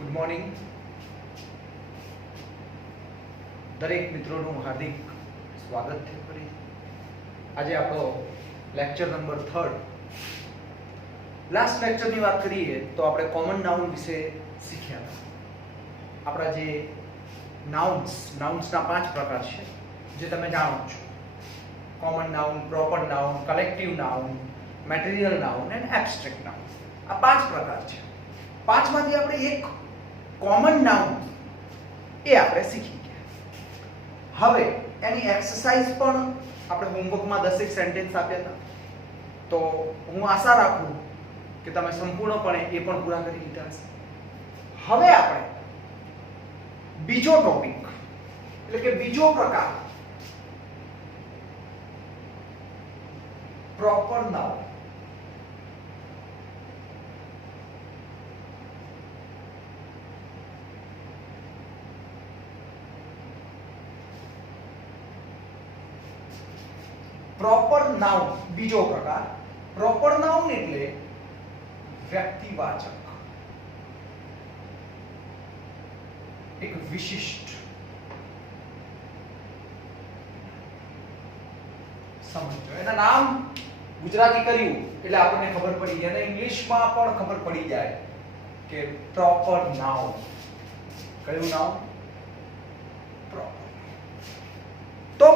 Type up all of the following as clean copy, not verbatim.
Good morning દરેક મિત્રોનું હાર્દિક સ્વાગત છે ફરી. આજે આપણો લેક્ચર નંબર 3. લાસ્ટ લેક્ચરની વાત કરીએ તો આપણે કોમન નાઉન વિશે શીખ્યા હતા. આપણા જે નાઉન્સના 5 પ્રકાર છે જે તમે જાણો છો: common noun, proper noun, collective noun, material noun and abstract noun. આ 5 પ્રકાર છે. 5 માંથી આપણે એક કોમન નાઉન એ આપણે શીખી ગયા. હવે એની એક્સરસાઇઝ પણ આપણે હોમવર્કમાં 10 સેન્ટેન્સ આપ્યા હતા, તો હું આશા રાખું કે તમે સંપૂર્ણપણે એ પણ પૂરા કરી લીધા હશે. હવે આપણે બીજો ટોપિક એટલે કે બીજો પ્રકાર પ્રોપર નાઉન. પ્રોપર નાઉન બીજો પ્રકાર. પ્રોપર નાઉન એટલે વ્યક્તિવાચક, એક વિશિષ્ટ. સમજો, એના નામ ગુજરાતી કર્યું એટલે આપણને ખબર પડી જાય અને ઇંગ્લિશમાં પણ ખબર પડી જાય કે પ્રોપર નાઉન. કયું નાઉન? પ્રોપર. તો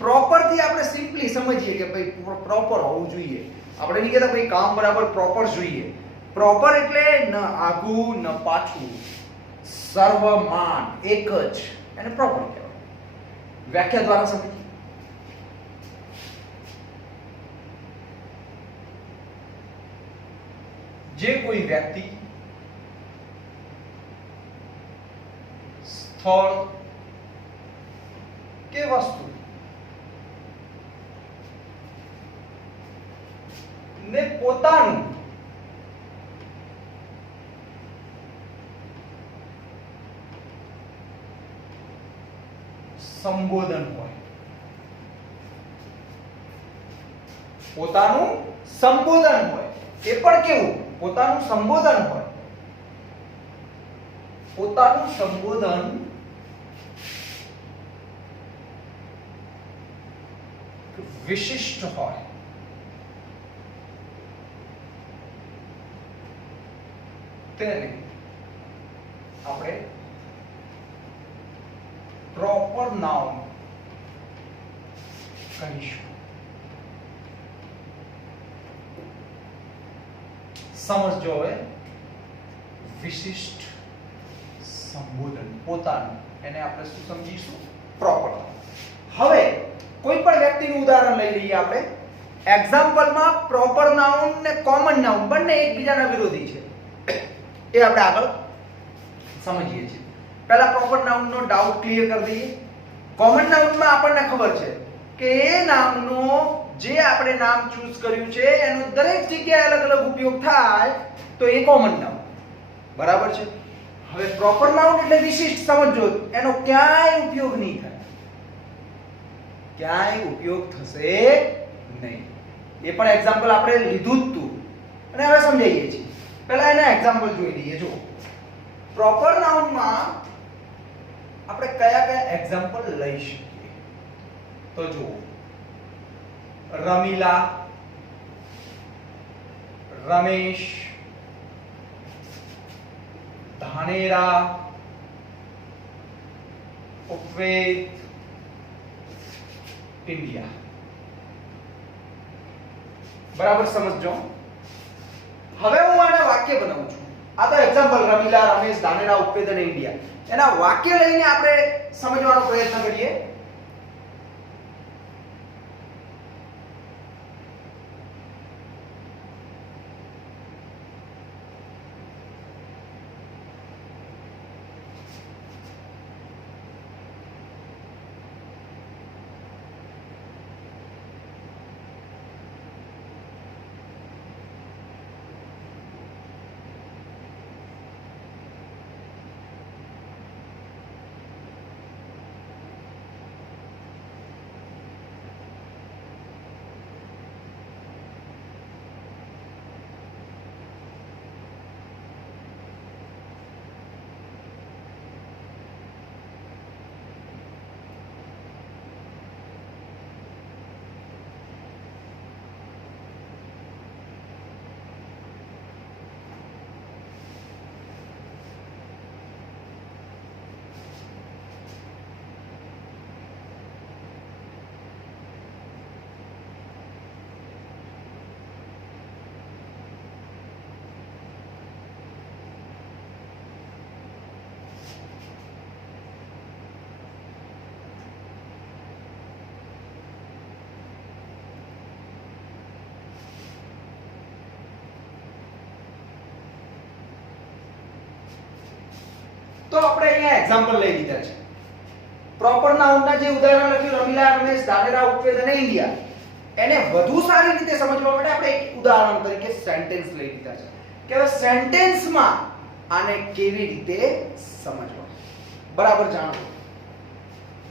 પ્રોપર થી આપણે સિમ્પલી સમજીએ કે ભાઈ પ્રોપર હોવું જોઈએ. આપણે નહીં કહેતા ભાઈ કામ બરાબર પ્રોપર જોઈએ. પ્રોપર એટલે ન આગું ન પાછું, સર્વમાન, એક જ, એને પ્રોપર કહેવાય. વ્યાખ્યા દ્વારા સમજીએ. જે કોઈ વ્યક્તિ, સ્થળ કે વસ્તુ ને પોતાનું સંબોધન હોય. પોતાનું સંબોધન હોય. એ પણ કેવું? પોતાનું સંબોધન હોય. પોતાનું સંબોધન વિશિષ્ટ હોય. તેને આપણે પ્રોપર નાઉન કહીશું. સમજો હવે. વિશિષ્ટ સંબોધન, પોતાનું, એને આપણે શું સમજીશું? પ્રોપર. હવે કોઈ પણ વ્યક્તિનું ઉદાહરણ લઈ લઈએ આપણે. એક્ઝામ્પલમાં પ્રોપર નાઉન ને કોમન નાઉન બંને એકબીજાના વિરોધી છે. એ આપણે આગળ સમજીએ છીએ. પહેલા પ્રોપર નાઉન નો ડાઉટ ક્લિયર કરી દઈએ. કોમન નાઉનમાં આપણને ખબર છે કે એ નામનો જે આપણે નામ ચૂઝ કર્યું છે એનો દરેક જગ્યાએ અલગ અલગ ઉપયોગ થાય તો એ કોમન નાઉન. બરાબર છે. હવે પ્રોપર નાઉન એટલે વિશિષ્ટ. સમજો, એનો ક્યાંય ઉપયોગ નહીં થાય. ક્યાંય ઉપયોગ થશે નહીં. એ પણ એક્ઝામ્પલ આપણે લીધું જ હતું અને હવે સમજાઈએ છીએ. પહેલા એના એક્ઝામ્પલ જોઈ લઈએ. જો પ્રોપર નાઉનમાં આપણે કયા કયા એક્ઝામ્પલ લઈ શકીએ તો જુઓ. રમીલા, રમેશ, ધાનેરા, ઉપવેદ, ઇન્ડિયા. બરાબર સમજો. હવે હું આને વાક્ય બનાવું છું. આ તો એક્ઝામ્પલ રમીલા, રમેશ, ધાનેરા, ઉપવેદ અને ઇન્ડિયા. એના વાક્ય લઈને આપણે સમજવાનો પ્રયત્ન કરીએ. તો આપણે અહીંયા એક્ઝામ્પલ લઈ લીધા છે. પ્રોપર નાઉનના જે ઉદાહરણ લખ્યું રમીલા, રમેશ, ધાનેરા, ઉપવેદ અને ઇન્ડિયા, એને વધુ સારી રીતે સમજવા માટે આપણે એક ઉદાહરણ તરીકે સેન્ટેન્સ લઈ લીધા છે કે હવે સેન્ટેન્સમાં આને કેવી રીતે સમજવા. બરાબર જાણો.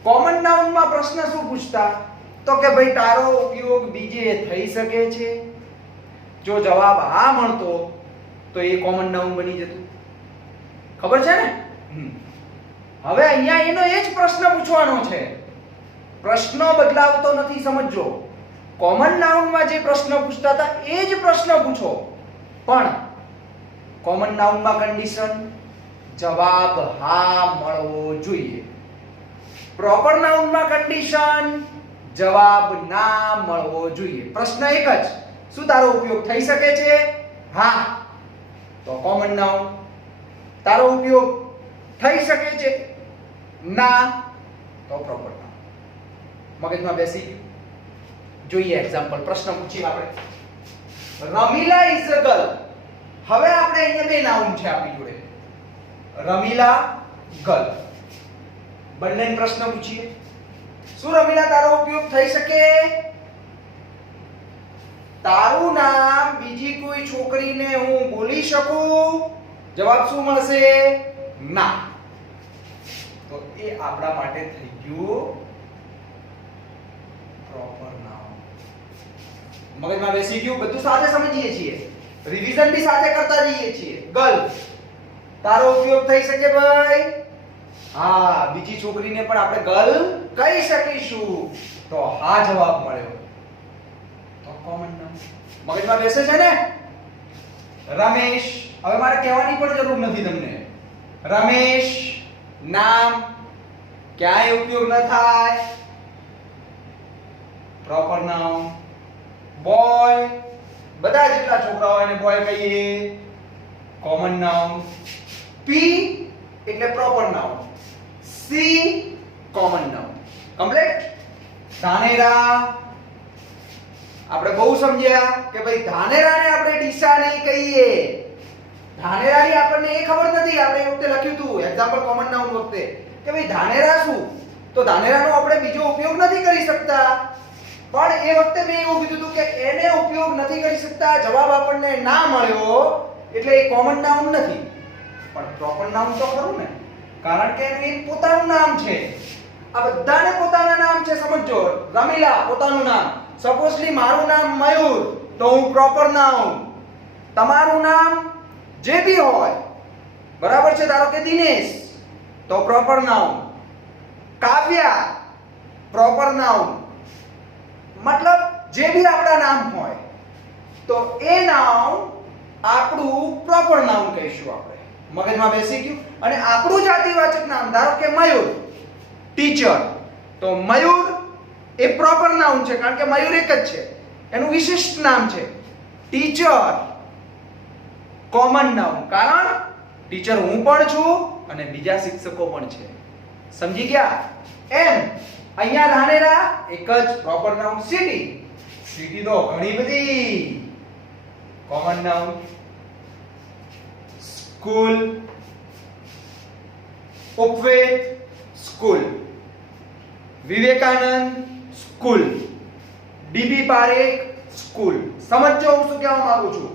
કોમન નાઉનમાં પ્રશ્ન શું પૂછતા? તો કે ભાઈ તારો ઉપયોગ બીજે થઈ શકે છે. જો જવાબ હા મળતો તો એ કોમન નાઉન બની જતું. ખબર છે ને? હવે અહીંયા એનો એ જ પ્રશ્ન પૂછવાનો છે. પ્રશ્ન બદલાવતો નથી, સમજો. કોમન નાઉનમાં જે પ્રશ્ન પૂછતા હતા એ જ પ્રશ્ન પૂછો, પણ કોમન નાઉનમાં કન્ડિશન જવાબ હા મળવો જોઈએ. પ્રોપર નાઉનમાં કન્ડિશન જવાબ ના મળવો જોઈએ. પ્રશ્ન એક જ, શું તારો ઉપયોગ થઈ શકે છે? હા, તો કોમન નાઉન. તારો ઉપયોગ થઈ શકે છે? ના, તો પ્રોપર નાઉન. મગજમાં બેસી ગયું? જોઈએ એક્ઝામ્પલ. પ્રશ્ન પૂછીએ આપણે. Ramila is a girl. હવે આપણે અહીંયા બે નાઉન છે આપણી જોડે, રમીલા, ગર્લ. બંનેને પ્રશ્ન પૂછીએ. શું રમીલા તારો ઉપયોગ થઈ શકે? તારું નામ બીજી કોઈ છોકરીને હું બોલી શકું? જવાબ શું મળશે? ના. તો એ આપણા માટે થઈ ગયું પ્રોપર નાઉન. મગજમાં બેસી ગયું? બધું સાથે સમજીએ છીએ, રિવિઝન બી સાથે કરતા જઈએ છીએ. ગર્લ, તારો ઉપયોગ થઈ શકે ભાઈ? હા, બીજી છોકરીને પણ આપણે ગર્લ કહી શકીશું. તો હા જવાબ મળ્યો. તો કોમન નાઉન. મગજમાં બેસે છે ને? રમેશ, હવે મારે કહેવાની પણ જરૂર નથી તમને. રમેશ નામ ક્યાંય ઉપયોગ ન થાય, પ્રોપર નાઉન. બોય, બધા જેટલા છોકરાઓ એને બોય કહીએ, કોમન નાઉન. પી એટલે proper noun, C common noun. Complete. Dhanera, આપણે બહુ સમજ્યા કે ભાઈ ધાનેરાને આપણે ડીસા નહીં કહીએ. ધાનેરાની આપણને એ ખબર નથી. આપણે એ વખતે લખ્યું હતું એક્ઝામ્પલ કોમન નાઉન વખતે કે ભાઈ ધાનેરા શું, તો ધાનેરાનો આપણે બીજો ઉપયોગ નથી કરી શકતા. પણ એ વખતે મેં એવું કીધું હતું કે એને ઉપયોગ નથી કરી શકતા, જવાબ આપણને ના મળ્યો એટલે એ કોમન નાઉન નથી. પણ પ્રોપર નાઉન તો ખરું ને, કારણ કે એનું એક પોતાનું નામ છે. આ બધાને પોતાના નામ છે, સમજો. રમીલા પોતાનું નામ, સપોઝલી મારું નામ મયુર, તો હું પ્રોપર નાઉન. તમારું નામ જે બી હોય, બરાબર છે, ધારો કે દિનેશ, તો પ્રોપર નાઉન. કાવ્યા, પ્રોપર નાઉન. મતલબ જે બી આપણા નામ હોય તો એ નામ આપણું પ્રોપર નાઉન કહીશું આપણે. મગજમાં બેસી ગયું? અને આપણું જાતિવાચક નામ, ધારો કે મયુર, ટીચર, તો મયુર એ પ્રોપર નાઉન છે, કારણ કે મયુર એક જ છે, એનું વિશિષ્ટ નામ છે. ટીચર કોમન નાઉન, કારણ ટીચર હું પણ છું અને બીજા શિક્ષકો પણ છે. સમજી ગયા? એમ અહીંયા ધાનેરા એક જ પ્રોપર નાઉન. સિટી, સિટી તો ઘણી બધી common noun. School, Upved school, Vivekanand school, DB Parekh school. સમજો હું શું કહેવા માંગુ છું.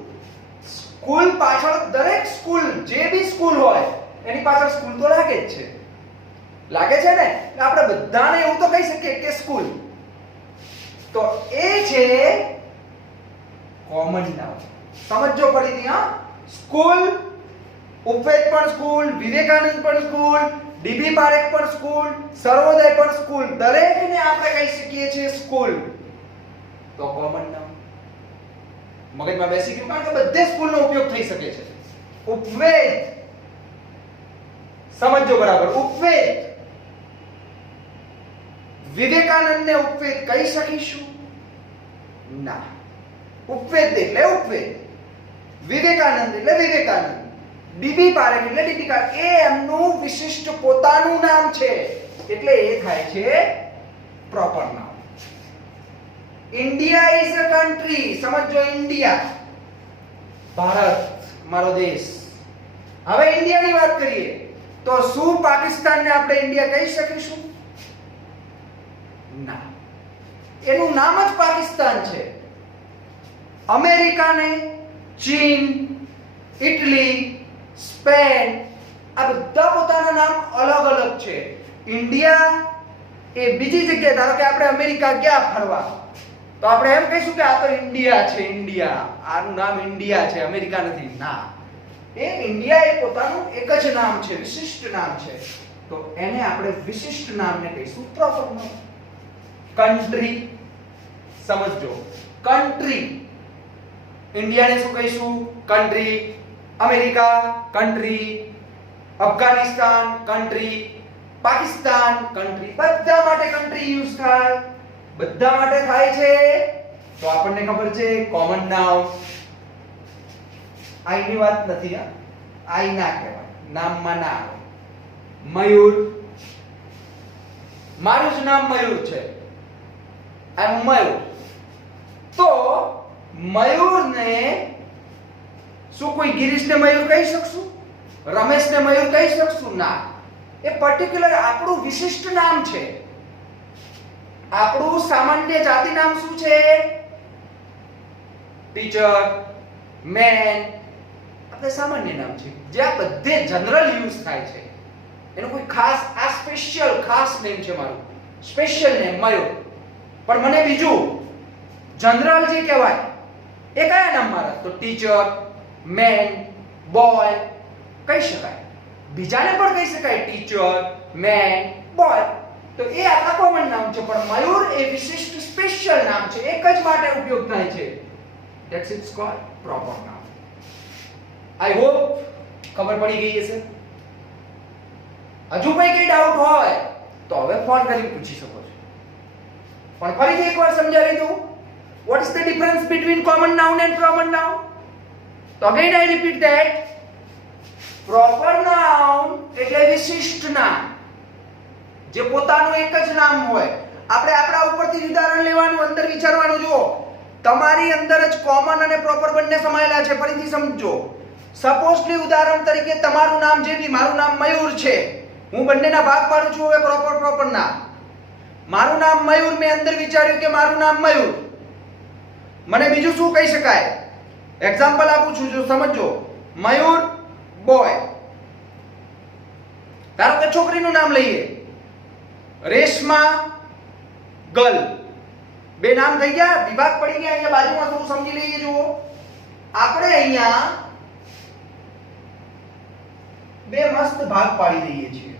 સ્કૂલ પાછળ, દરેક સ્કૂલ, જે બી સ્કૂલ હોય એની પાછળ સ્કૂલ તો લાગે જ છે. લાગે છે ને? આપણે બધાને એવું તો કહી શકીએ કે સ્કૂલ. તો એ છે કોમન નાઉન. સમજો ફરીથી. હા, સ્કૂલ, ઉપવેદ પણ સ્કૂલ, વિવેકાનંદ પણ સ્કૂલ, ડીબી પારેખ પણ સ્કૂલ, સર્વોદય પણ સ્કૂલ, દરેકને આપણે કહી શકીએ છીએ સ્કૂલ. તો કોમન નાઉન. મગજમાં બેસી ગયું? કારણ કે બધે સ્કૂલનો ઉપયોગ થઈ શકે છે. ઉપવેદ, સમજો બરાબર. ઉપવેદ, વિવેકાનંદને ઉપવેદ કહી શકીશું? ના. ઉપવેદ એટલે ઉપવેદ, વિવેકાનંદ એટલે વિવેકાનંદ, ડીબી પારેખ એટલે ડીબી પારેખ. એ એમનું વિશિષ્ટ પોતાનું નામ છે એટલે એ થાય છે proper noun. India is a country. સમજો, ઇન્ડિયા, ભારત, મારો દેશ. હવે ઇન્ડિયાની વાત કરીએ તો શું પાકિસ્તાનને આપણે ઇન્ડિયા કહી શકીશું? ના, એનું નામ જ પાકિસ્તાન છે. અમેરિકાને, ચીન, ઇટલી, સ્પેન આ બધા પોતાના નામ અલગ અલગ છે. ઇન્ડિયા એ બીજી જગ્યાએ, ધારો કે આપણે અમેરિકા ગયા ફરવા, તો આપણે એમ કહીશું કે આ તો ઇન્ડિયા છે, ઇન્ડિયા, આનું નામ ઇન્ડિયા છે, અમેરિકા નથી. ના, એ ઇન્ડિયા એ પોતાનું એક જ નામ છે, વિશિષ્ટ નામ છે. તો એને આપણે વિશિષ્ટ નામને કહીશું પ્રોપર નામ. કન્ટ્રી, સમજજો, કન્ટ્રી, ઇન્ડિયાને શું કહીશું? Country. America country, Afghanistan country, Pakistan country, બધા માટે કન્ટ્રી યુઝ થાય. બધા માટે થાય છે. તો આપણને ખબર છે કોમન નાઉન. આઈની વાત નથી, હા, આઈ ના કહેવાય, નામમાં ના આવે. મયુર, મારું જ નામ મયુર છે, આઈ એમ મયુર. તો મયુરને શું કોઈ ગિરીશને મયુર કહી શકશું? રમેશને મયુર કહી શકશું? ના, એ પર્ટિક્યુલર આપણું વિશિષ્ટ નામ છે. આપણું સામાન્ય જાતિ નામ શું છે? ટીચર, મેન, આપણે સામાન્ય નામ છે, જે આ બધે જનરલ યુઝ થાય છે. એનો કોઈ ખાસ, આ સ્પેશિયલ ખાસ નેમ છે મારું, સ્પેશિયલ નેમ મયુર. પણ મને બીજું જનરલ જે કહેવાય એ કયા નામ મારા? તો ટીચર, મેન, બોય કહી શકાય. બીજાને પણ કહી શકાય, ટીચર, મેન, બોય. તો એ આપણા કોમન નામ છે. પણ મયુર એ વિશિષ્ટ સ્પેશિયલ નામ છે, એક જ માટે ઉપયોગ થાય છે. ધેટ્સ ઇટ્સ કોલ્ડ પ્રોપર નામ. આઈ હોપ ખબર પડી ગઈ હશે. હજુ કઈ ડાઉટ હોય તો હવે ફોન કરી પૂછી શકો છો. પણ ફરીથી એકવાર સમજાવી દઉં. What is the difference between common noun and proper noun? So again I repeat that. Proper noun એટલે વિશિષ્ટ નામ, જે પોતાનું એક જ નામ હોય. આપણે આપણા ઉપરથી ઉદાહરણ લેવાનું, અંદર વિચારવાનું. જુઓ, તમારી અંદર જ કોમન અને પ્રોપર બંને સમાયેલા છે. ફરીથી સમજો. સપોઝલી ઉદાહરણ તરીકે તમારું નામ જે બી, મારું નામ મયુર છે, હું બંનેના ભાગ પાડું છું. હવે પ્રોપર નામ, મારું નામ મયુર, મેં અંદર વિચાર્યું કે મારું નામ મયુર. મને બીજું શું કહી શકાય? એક્ઝામ્પલ આપું છું, જો સમજો. મયુર, બોય. ધારો કે છોકરીનું નામ લઈએ, રેશમા, ગર્લ. બે નામ થઈ ગયા, વિભાગ પડી ગયા. અહીંયા બાજુમાં થોડું સમજી લઈએ. જુઓ, આપણે અહીંયા બે મસ્ત ભાગ પાડી દઈએ છીએ.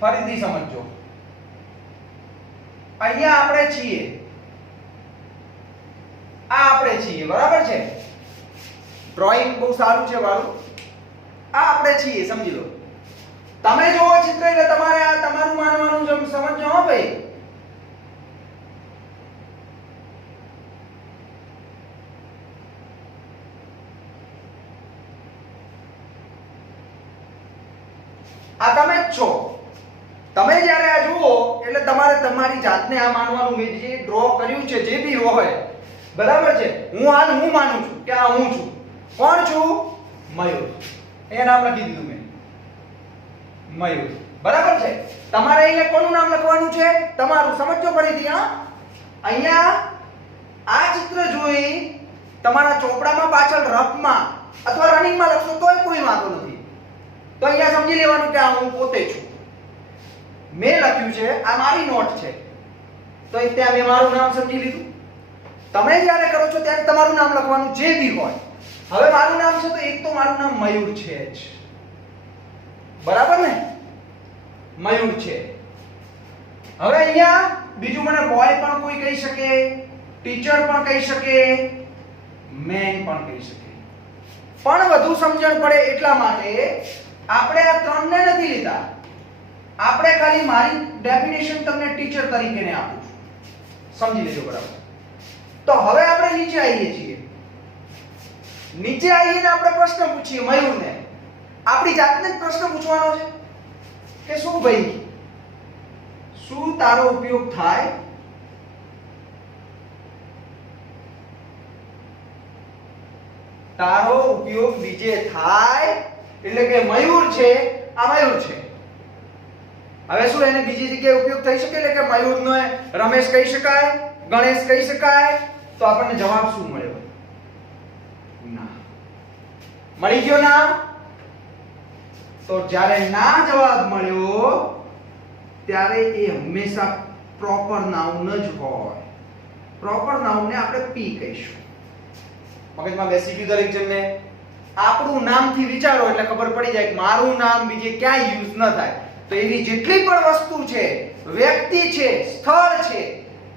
ફરીથી સમજો. અહીંયા આપણે છીએ, આ આપણે છીએ, બરાબર છે? ડ્રોઈંગ બહુ સારું છે મારું. આ આપણે છીએ, સમજી લો. તમે જોવો ચિત્ર એટલે તમારે આ તમારું માનવાનું છે, સમજો. હો ભાઈ, આ તમે જ છો. તમે જ્યારે આ જુઓ એટલે તમારે તમારી જાતને આ માનવાનું. મેં જે ડ્રો કર્યું છે, જે બી હોય, બરાબર છે? હું માનું છું કે આ હું છું. કોણ છું? મયુર. એ નામ લખી દીધું મેં, મયુર. બરાબર છે? તમારે અહીંયા કોનું નામ લખવાનું છે? તમારું. સમજો ફરીથી. હા, અહીંયા આ ચિત્ર જોઈ તમારા ચોપડામાં પાછળ રફમાં અથવા રનિંગમાં લખશો તોય કોઈ વાંધો નથી. તો અહીંયા સમજી લેવાનું કે આ હું પોતે છું. મેં લખ્યું છે, આ મારી નોટ છે, તો ત્યાં મેં મારું નામ સમજી લીધું. તમે જ્યારે કરો છો ત્યારે તમારું નામ લખવાનું, જે બી હોય. હવે મારું નામ છે તો એક તો મારું નામ મયુર છે જ, બરાબર ને? મયુર છે. હવે અહીંયા બીજું મને બોય પણ કોઈ કહી શકે, ટીચર પણ કહી શકે, મેન પણ કહી શકે. પણ વધુ સમજણ પડે એટલા માટે આપણે આ ત્રણને નથી લીધા. આપણે ખાલી મારી ડેફિનેશન તમને ટીચર તરીકે ને આપું છું. સમજી લેજો, બરાબર? તો હવે આપણે નીચે આવીએ છીએ. નીચે આવીને આપણે પ્રશ્ન પૂછીએ મયુરને. આપણી જાતને જ પ્રશ્ન પૂછવાનો છે કે શું ભાઈ, શું તારો ઉપયોગ થાય? તારો ઉપયોગ બીજે થાય એટલે કે મયુર છે, આ મયુર છે. હવે શું એને બીજી જગ્યાએ ઉપયોગ થઈ શકે? એટલે કે મયુરનો રમેશ કહી શકાય, ગણેશ કહી શકાય? તો આપણને જવાબ શું મળ્યો? ના. મળી ગયો ના? તો જ્યારે ના જવાબ મળ્યો ત્યારે એ હંમેશા પ્રોપર નાઉન જ હોય. પ્રોપર નાઉન ને આપણે પી કહીશું. મગજમાં બેસી ગયું દરેક જણને? આપણું નામથી વિચારો એટલે ખબર પડી જાય કે મારું નામ બીજે ક્યાંય યુઝ ન થાય. તો એવી જેટલી પણ વસ્તુ છે, વ્યક્તિ છે, સ્થળ છે,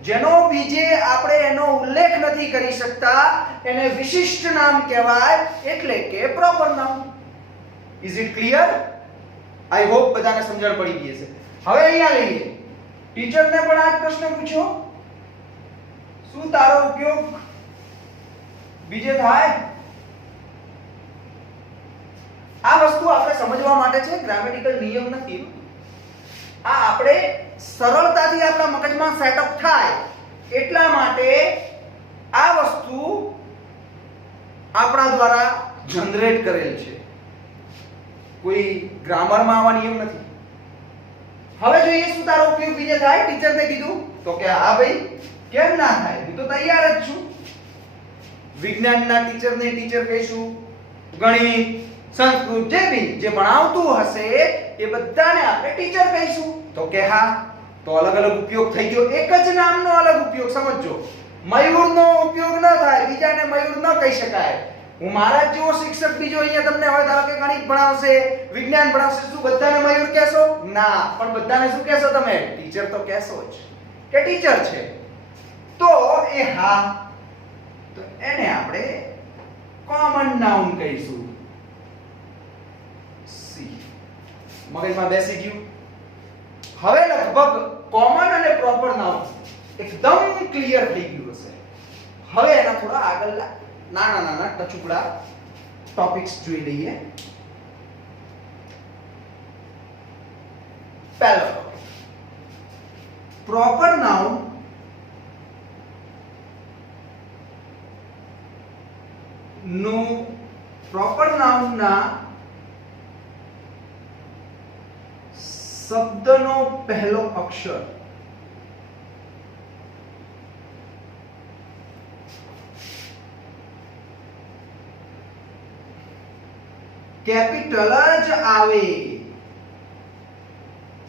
જેનો બીજે આપણે એનો ઉલ્લેખ નથી કરી શકતા એને વિશિષ્ટ નામ કહેવાય, એટલે કે proper noun. Is it clear? I hope બધાને સમજણ પડી ગઈ હશે. હવે અહીંયા લઈએ. ટીચરને પણ આ જ પ્રશ્ન પૂછ્યો, શું તારો ઉપયોગ બીજે થાય? આ વસ્તુ આપણે સમજવા માટે છે, ગ્રામેટિકલ નિયમ નથી. આ આપણે સરળતાથી આપણા મગજમાં સેટઅપ થાય એટલા માટે આ વસ્તુ આપણા દ્વારા જનરેટ કરેલ છે. કોઈ ગ્રામરમાં આવા નિયમ નથી. હવે જોઈએ શું તારો ઉપયોગ બીજે થાય? ટીચરને કીધું તો કે હા ભાઈ, કેમ ના થાય? હું તો તૈયાર જ છું. વિજ્ઞાનના ટીચરને ટીચર કહીશું, ગણિત, સંસ્કૃત, જે બી જે ભણાવતું હશે એ બધાને આપણે ટીચર કહીશું. તો કે હા, તો અલગ અલગ ઉપયોગ થઈ ગયો. એક જ નામનો અલગ ઉપયોગ. સમજો, મયુરનો ઉપયોગ ન થાય, બીજાને મયુર ન કહી શકાય. હું મારા જેવો શિક્ષક બીજો અહીંયા તમને હોય, ધારો કે ગણિત ભણાવશે, વિજ્ઞાન ભણાવશે, શું બધાને મયુર કહેશો? ના. પણ બધાને શું કહેશો તમે? ટીચર તો કહેશો જ કે ટીચર છે. તો એ હા, તો એને આપણે કોમન નાઉન કહીશું. સી મગજમાં બેસી ગયું? હવે લગભગ કોમન અને પ્રોપર નાઉન એકદમ ક્લિયર થઈ ગયું હશે. હવે એના થોડા આગળ નાના નાના ટચુકડા ટોપિક્સ જોઈ લઈએ. પહેલો પ્રોપર નાઉન નું પ્રોપર નાઉન ના શબ્દનો પહેલો અક્ષર કેપિટલ જ આવે.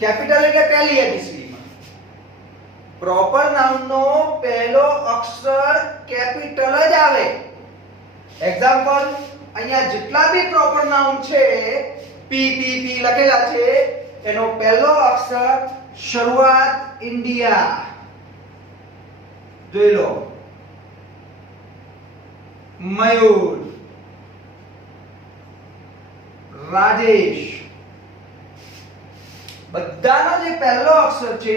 કેપિટલ એટલે પહેલી એબીસીડી માં. પ્રોપર નાઉન નો પહેલો અક્ષર કેપિટલ જ આવે. એક્ઝામ્પલ, અહીંયા જેટલા બી પ્રોપર નાઉન છે, પી પી પી લખેલા છે, એનો પહેલો અક્ષર શરૂઆત ઇન્ડિયા. જોઈ લો, મયુર, રાજેશ, બધાનો જે પહેલો અક્ષર છે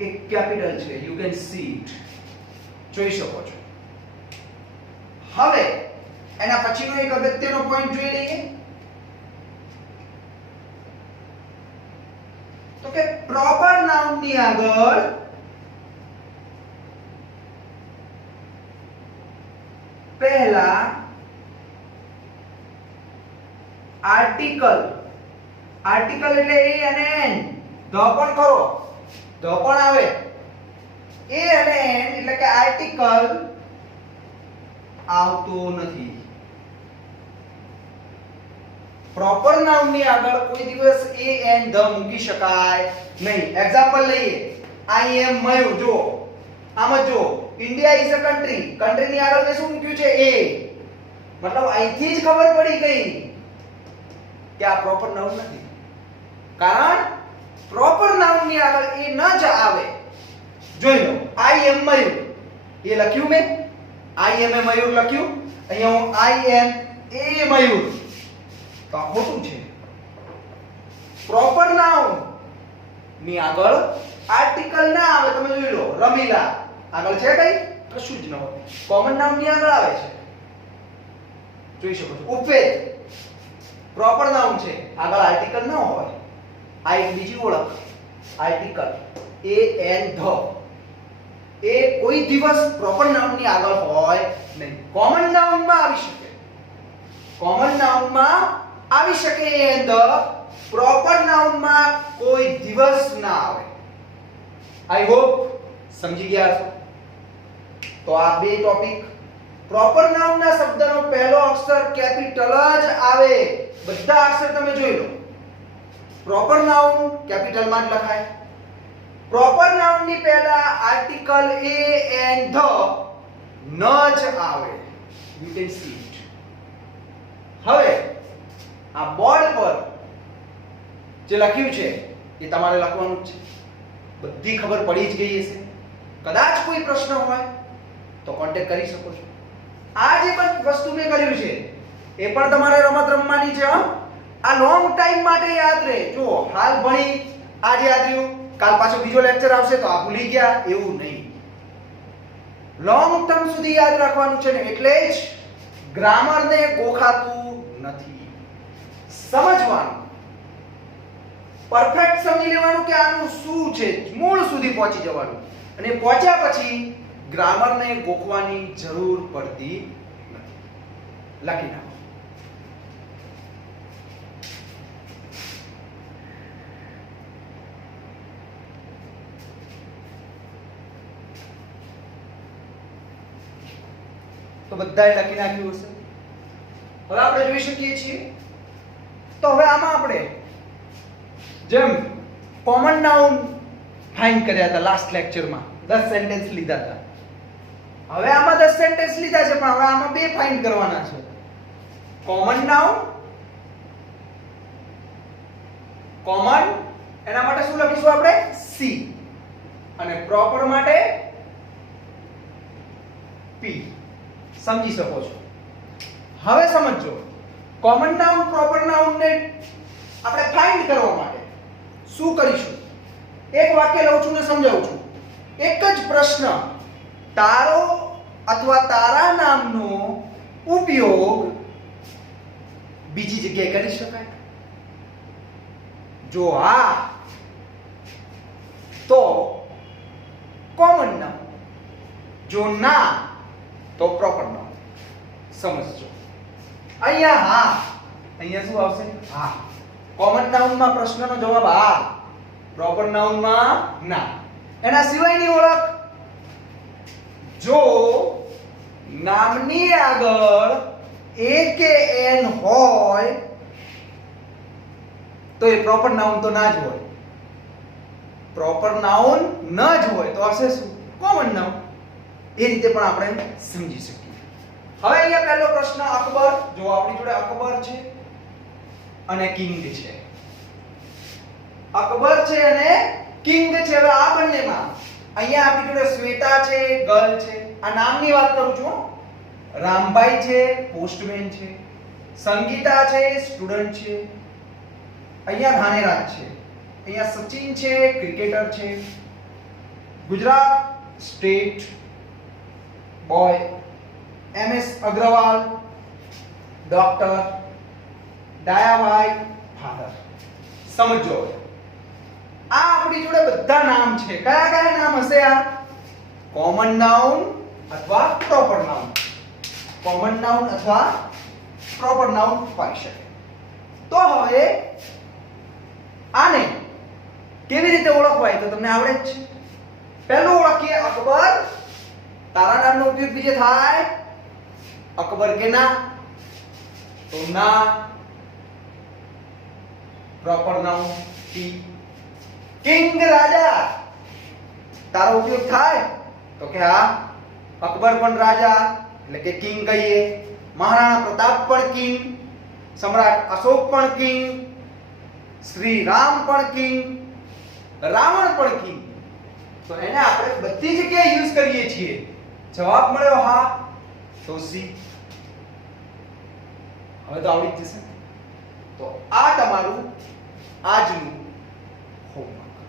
એ કેપિટલ છે. યુ કેન સી ઇટ, જોઈ શકો છો. હવે એના પછીનો એક અગત્યનો પોઈન્ટ જોઈ લઈએ. તો કે પ્રોપર નાઉન ની આગળ પહેલા આર્ટિકલ. આર્ટિકલ એટલે એ અને એન. ધ પણ ખરો, ધ પણ આવે. એ અને એન એટલે કે આર્ટિકલ આવતો નથી. પ્રોપર નાઉન ની આગળ કોઈ દિવસ એ એન ધ મૂકી શકાય નહીં. એક્ઝામ્પલ લઈએ, આઈ એમ મયુર. જો આમ જો, India is a country. Country ની આગળ મેં શું મૂક્યું છે? એ. મતલબ અહીંથી જ ખબર પડી ગઈ કે આ પ્રોપર નાઉન નથી. કારણ પ્રોપર નાઉન ની આગળ એ ન જ આવે. જોઈ લો, આઈ એમ મયુર એ લખ્યું મેં. આઈ એમ એ મયુર લખ્યું. અહીંયા હું આઈ એમ એ મયુર, તો આ ખોટું છે. પ્રોપર નાઉન ની આગળ આર્ટિકલ ના આવે. તમે જોઈ લો, રમીલા આગળ છે કઈ? કશું જ ન હોય. કોમન નાઉન ની આગળ આવે છે. જોઈ શકો છો. ઉપવેદ પ્રોપર નાઉન છે, આગળ આર્ટિકલ ન હોય. આ એક બીજી ઓળખ, આર્ટિકલ. એ એન ધ એ કોઈ દિવસ પ્રોપર નાઉન ની આગળ હોય નહીં. કોમન નાઉન માં આવી શકે. કોમન નાઉન માં આવી શકે એની અંદર પ્રોપર નાઉન માં કોઈ દિવસ ના આવે. આઈ હોપ સમજી ગયા છો. તો આ બે ટોપિક, પ્રોપર નાઉન ના શબ્દનો પહેલો અક્ષર કેપિટલ જ આવે. બધા અક્ષર તમે જોઈ લો. પ્રોપર નાઉન કેપિટલ માં જ લખાય. પ્રોપર નાઉન ની પહેલા આર્ટિકલ એ એન્ડ ધ ન જ આવે. You can see it. હવે આ બોર્ડ પર જે લખ્યું છે એ તમારે લખવાનું છે. બધી ખબર પડી જ ગઈ હશે. કદાચ કોઈ પ્રશ્ન હોય તો કોન્ટેક્ટ કરી શકો છો. આ જે પણ વસ્તુ મેં કર્યું છે એ પણ તમારે રમત રમવાની છે. આ લોંગ ટાઈમ માટે યાદ રહે. જો હાલ ભણી આજે યાદ રહ્યું, કાલ પાછો બીજો લેક્ચર આવશે તો આ ભૂલી ગયા એવું નહીં. લોંગ ટર્મ સુધી યાદ રાખવાનું છે ને. એટલે જ ગ્રામર ને ગોખાતું નથી. સમજવાનું, પરફેક્ટ સમજી લેવાનું કે આનું શું છે, મૂળ સુધી પહોંચી જવાનું. અને પહોંચ્યા પછી ગ્રામર ને ગોખવાની જરૂર પડતી નથી. લખી નાખો. તો બધાએ લખી નાખ્યું હશે. હવે આપણે જોઈ શકીએ છીએ. તો હવે આમાં આપણે જેમ કોમન નાઉન ફાઇન્ડ કર્યા હતા લાસ્ટ લેક્ચરમાં, 10 સેન્ટેન્સ લીધા હતા. હવે આમાં 10 સેન્ટેન્સ લીધા છે, પણ હવે આમાં બે ફાઇન્ડ કરવાના છે. કોમન નાઉન, કોમન એના માટે શું લખીશું આપણે? સી. અને પ્રોપર માટે પી. સમજી શકો છો. હવે સમજો, કોમન નાઉન પ્રોપર નાઉન ને આપણે ફાઇન્ડ કરવા માટે શું કરીશું? એક વાક્ય લઉં છું ને સમજાવું છું. એક જ પ્રશ્ન, તારો અથવા તારા નામનો ઉપયોગ બીજી જગ્યાએ કરી શકાય? જો હા તો કોમન નાઉન, જો ના તો પ્રોપર નાઉન. સમજજો. અહીંયા હા, અહીંયા શું આવશે? હા. કોમન નાઉન માં પ્રશ્નનો જવાબ હા, પ્રોપર નાઉન માં ના. એના સિવાયની ઓળખ, જો નામની આગળ એ કે એન હોય તો એ પ્રોપર નાઉન તો ના જ હોય. પ્રોપર નાઉન ન જ હોય તો હશે શું? Common noun. એ રીતે પણ આપણે સમજી શકીએ. હવે અહીંયા પહેલો પ્રશ્ન અકબર. જો આપણી જોડે અકબર છે અને કિંગ છે. અકબર છે અને કિંગ છે. હવે આ બંનેમાં અહીંયા આપણી જોડે શ્વેતા છે, ગર્લ છે. આ નામની વાત કરું છું. રામભાઈ છે, પોસ્ટમેન છે. સંગીતા છે, સ્ટુડન્ટ છે. અહીંયા ધાનેરાજ છે. અહીંયા સચિન છે, ક્રિકેટર છે. Gujarat state boy. MS Agrawal doctor. Dayabhai father. સમજો, આ આપણી જોડે બધા નામ છે. કયા કયા નામ હશે આ? કોમન નાઉન અથવા પ્રોપર નાઉન. કોમન નાઉન અથવા પ્રોપર નાઉન હોઈ શકે. તો હવે આને કેવી રીતે ઓળખવાય તો તમને આવડે જ છે. પહેલું ઓળખીએ અકબર. તારા નામનો ઉપયોગ બીજે થાય? અકબર કે ના? તો ના. Proper noun T. કિંગ રાજા, તારો ઉપયોગ થાય? તો કે હા, અકબર પણ રાજા એટલે કે કિંગ કહીએ. મહારાણા પ્રતાપ પણ કિંગ, સમ્રાટ અશોક પણ કિંગ, શ્રી રામ પણ કિંગ, રાવણ પણ કિંગ. તો એને આપણે બધી જગ્યાએ યુઝ કરીએ છીએ. જવાબ મળ્યો હા, તો સી. હવે તો આવડી જ જશે. તો આ તમારું આજનું હોમવર્ક.